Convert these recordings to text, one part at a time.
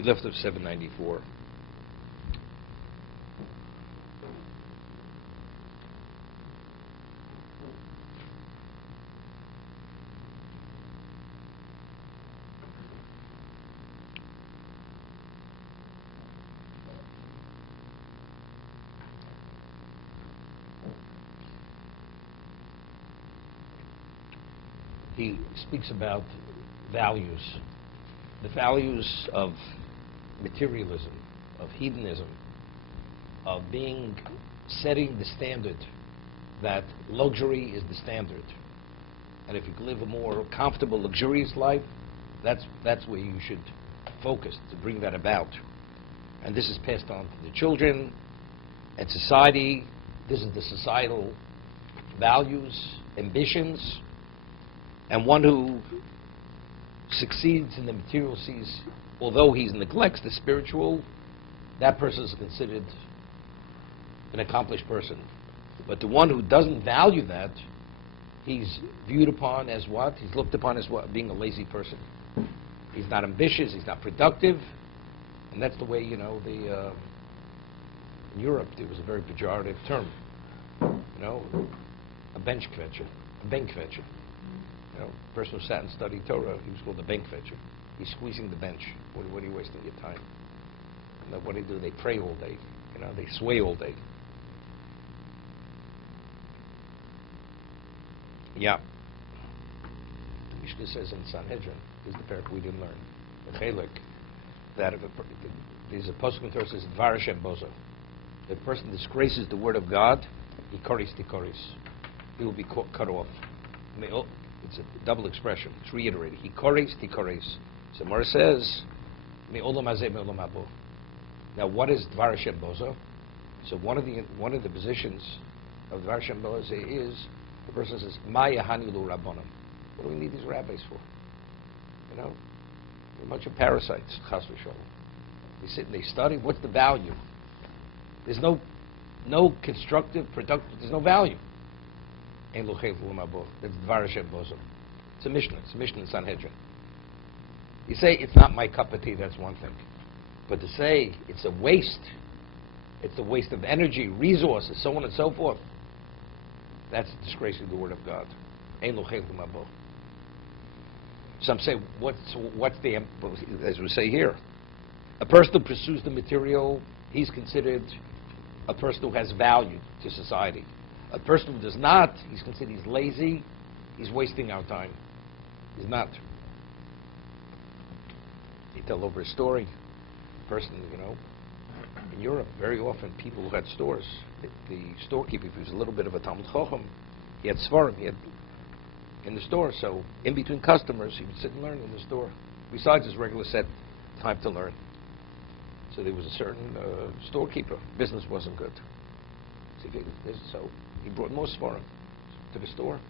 We left at 794. He speaks about values, the values of materialism, of hedonism, of setting the standard that luxury is the standard. And if you can live a more comfortable, luxurious life, that's where you should focus to bring that about. And this is passed on to the children and society. This is the societal values, ambitions. And one who succeeds in the material sees, although he neglects the spiritual, that person is considered an accomplished person. But the one who doesn't value that, he's viewed upon as what? He's looked upon as what? Being a lazy person. He's not ambitious, he's not productive. And that's the way, in Europe, there was a very pejorative term. A bench fetcher, a bank fetcher. A person who sat and studied Torah, he was called a bank fetcher. He's squeezing the bench. What are you wasting your time? What do they do? They pray all day. They sway all day. Yeah. The Mishnah says in Sanhedrin, this is the parak we didn't learn, the Chelik, that if there's a pasuk in Torah that says, Dvar Hashem bozo. If a person disgraces the word of God, he will be cut off. It's a double expression. It's reiterated. He koris. So Mara says, now what is Dvar Hashem bozo? So one of the positions of Dvar Hashem bozo is the person says, Maya hanilu rabbanim. What do we need these rabbis for? They're a bunch of parasites. Chas v'sholom. They sit and they study. What's the value? There's no constructive, productive. There's no value. That's Dvar Hashem bozo. It's a Mishnah. It's a Mishnah in Sanhedrin. You say it's not my cup of tea. That's one thing. But to say it's a waste of energy, resources, so on and so forth, that's disgracing the word of God. Some say, what's the, as we say here, a person who pursues the material, he's considered a person who has value to society. A person who does not, he's considered he's lazy, he's wasting our time. He's not. They tell over a story. A person, in Europe, very often people who had stores, the storekeeper, if he was a little bit of a Talmud Chacham, he had Svarim, he had in the store, so in between customers, he would sit and learn in the store, besides his regular set time to learn. So there was a certain storekeeper, business wasn't good. So he brought more Svarim to the store.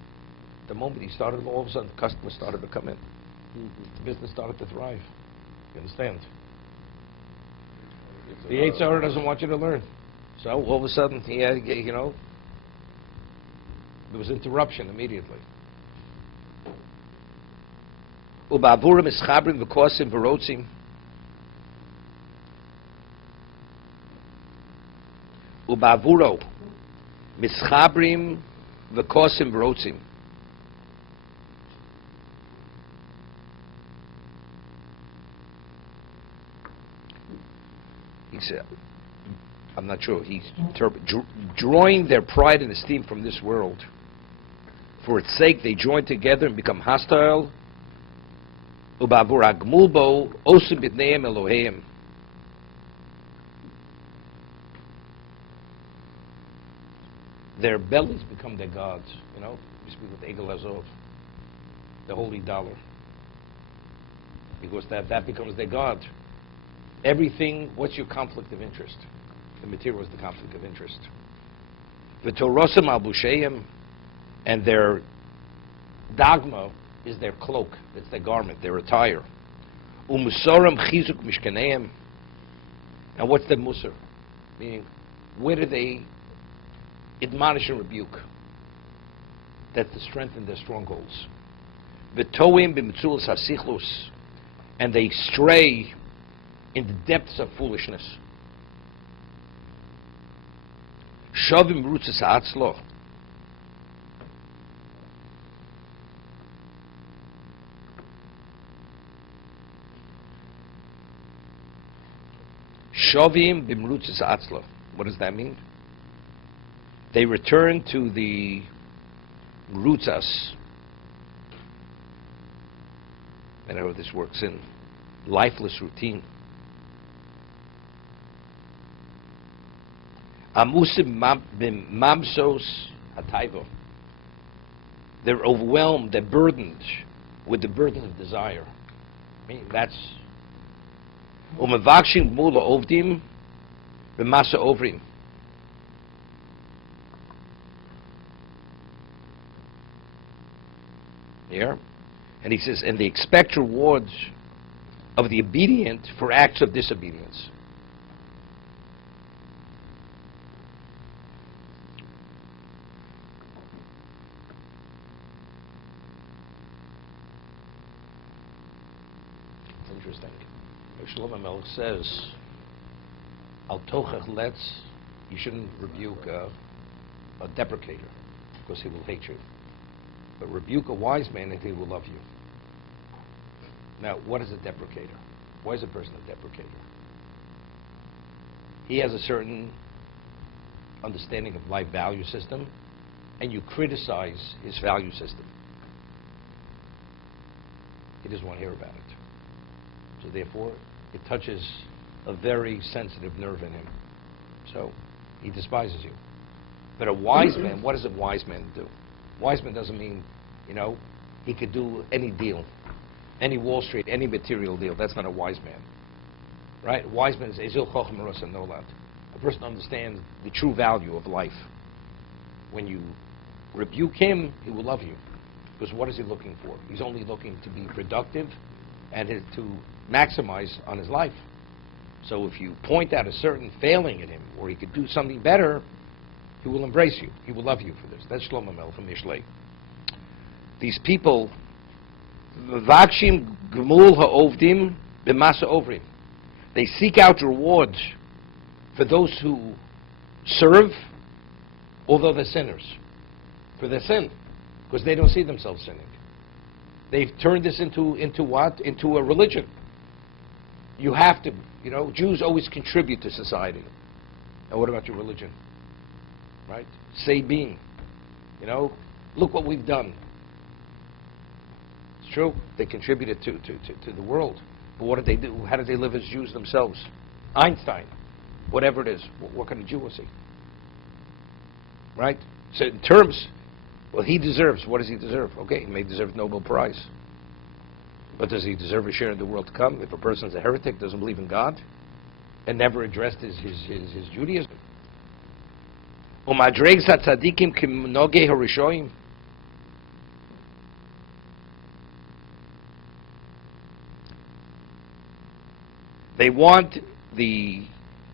The moment he started, all of a sudden, customers started to come in. The business started to thrive. You understand? The Yetzer Hara doesn't want you to learn. So all of a sudden, he had, there was interruption immediately. Uba'avurim ischabrim v'kosim v'rotzim. Uba'avuro mischabrim v'kosim v'rotzim. He said, I'm not sure, he's drawing their pride and esteem from this world. For its sake, they join together and become hostile. Uba'avur ha'gmul osim b'tneim Eloheim. Their bellies become their gods. We speak with Egel Hazov, the holy dollar, because that becomes their god. Everything. What's your conflict of interest? The material is the conflict of interest. V'torosim al-busheim, and their dogma is their cloak. It's their garment, their attire. Umusorim chizuk mishkaneim. And what's their musar? Meaning, where do they admonish and rebuke? That's to strengthen their strongholds. V'toim b'mitzulas hasichlus, and they stray in the depths of foolishness. Shovim rutzes atzlo. Shovim bimrutzes atzlo. What does that mean? They return to the rutzas. I don't know how this works in lifeless routine. Amusim mamsos hataivo. They're overwhelmed, they're burdened with the burden of desire. I mean, that's umavakshim mula ovdim b'masa ovrim. Here, and he says, and they expect rewards of the obedient for acts of disobedience. Interesting. Shlomo Melech says, "Al tochach letz," you shouldn't rebuke a deprecator because he will hate you, but rebuke a wise man and he will love you. Now, what is a deprecator? Why is a person a deprecator? He has a certain understanding of life value system, and you criticize his value system. He doesn't want to hear about it. So therefore, it touches a very sensitive nerve in him. So he despises you. But a wise man, what does a wise man do? Wise man doesn't mean, he could do any deal, any Wall Street, any material deal. That's not a wise man. Right? A wise man is Ezil Chochem Rosa Nolad. A person understands the true value of life. When you rebuke him, he will love you. Because what is he looking for? He's only looking to be productive and to maximize on his life. So if you point out a certain failing in him, or he could do something better, he will embrace you. He will love you for this. That's Shlomo Melech from Mishlei. These people, Vakshim Gmul Ha'ovdim B'masa Ovrim. They seek out rewards for those who serve, although they're sinners, for their sin, because they don't see themselves sinning. They've turned this into what? Into a religion. You have to, Jews always contribute to society. Now what about your religion? Right? Say being. Look what we've done. It's true. They contributed to the world. But what did they do? How did they live as Jews themselves? Einstein. Whatever it is. What kind of Jew was he? Right? So in terms, well, he deserves. What does he deserve? Okay, he may deserve Nobel Prize. But does he deserve a share in the world to come? If a person's a heretic, doesn't believe in God, and never addressed his Judaism. They want the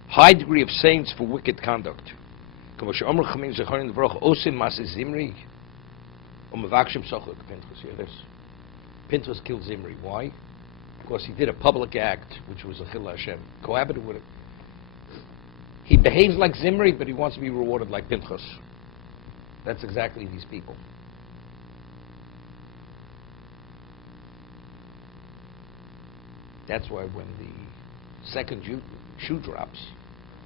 high degree of saints for wicked conduct. Pinchas killed Zimri. Why? Because he did a public act, which was a chil Hashem. Cohabited with it. He behaves like Zimri, but he wants to be rewarded like Pinchas. That's exactly these people. That's why when the second shoe drops,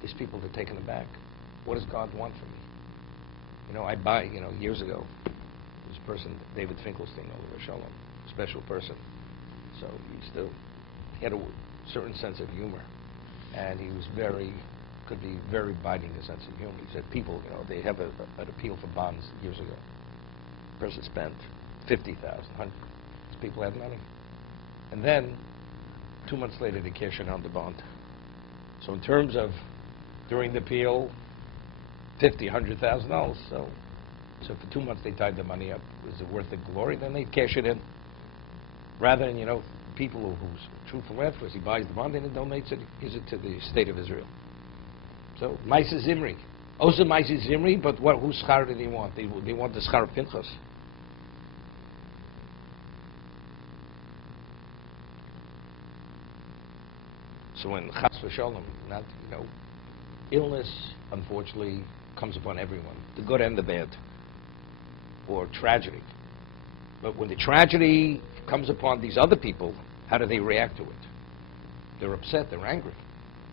these people are taken aback. What does God want from me? I years ago, this person, David Finkelstein, over Shalom, special person. So he had a certain sense of humor, and he was could be very biting a sense of humor. He said people, they have an appeal for bonds years ago. The person spent $50,000, $100,000. People had money. And then, 2 months later, they cashed in on the bond. So in terms of, during the appeal, $50,000, $100,000. So for 2 months they tied the money up. Was it worth the glory? Then they'd cash it in. Rather than, people who's true philanthropist, he buys the bond and then donates it, gives it to the state of Israel. So, Maisa Zimri. Also Maisa Zimri, but whose schar did they want? They want the schar of Pinchas. So when chas v'shalom, not, illness, unfortunately, comes upon everyone, the good and the bad, or tragedy. But when the tragedy comes upon these other people, how do they react to it? They're upset, they're angry.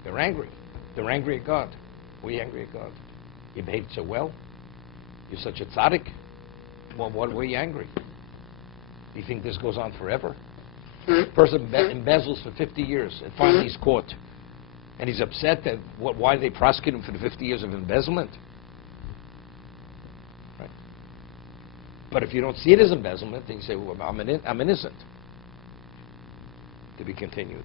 They're angry. They're angry at God. Were you angry at God? You behaved so well? You're such a tzaddik? Well, what were you angry? Do you think this goes on forever? Person embezzles for 50 years and finally he's caught. And he's upset that why did they prosecute him for the 50 years of embezzlement? Right? But if you don't see it as embezzlement, then you say, well, I'm innocent. To be continued.